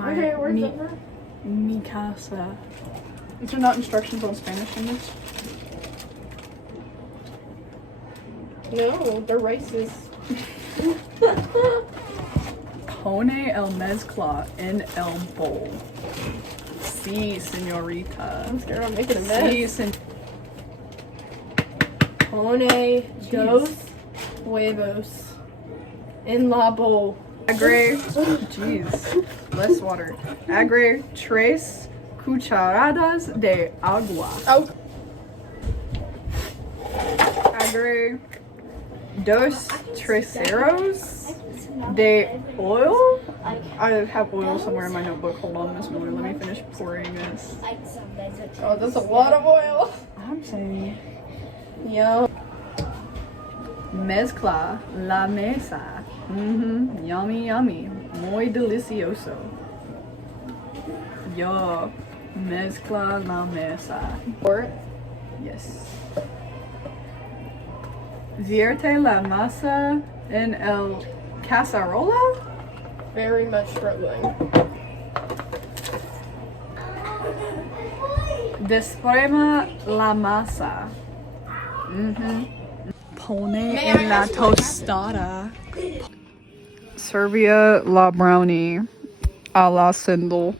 Okay, where's that? Mi casa. Is there not instructions on Spanish in this? No, they're racist. Pone el mezcla en el bowl. Sí, señorita. I'm scared I'm making a Sí, mess. Pone dos huevos en la bowl. Agre, jeez, less water. Agre tres cucharadas de agua. Oh. Agre dos terceros de oil. I have oil somewhere in my notebook. Hold on, Miss Miller. Let me finish pouring this. Oh, that's a lot of oil. I'm saying. Yum. Mezcla la mesa. Yummy, yummy. Muy delicioso. Yo. Mezcla la mesa. Or Yes. Vierte la masa en el cacerola? very much struggling. Desprema la masa. Pone en la tostada. Servia la brownie a la Sindel.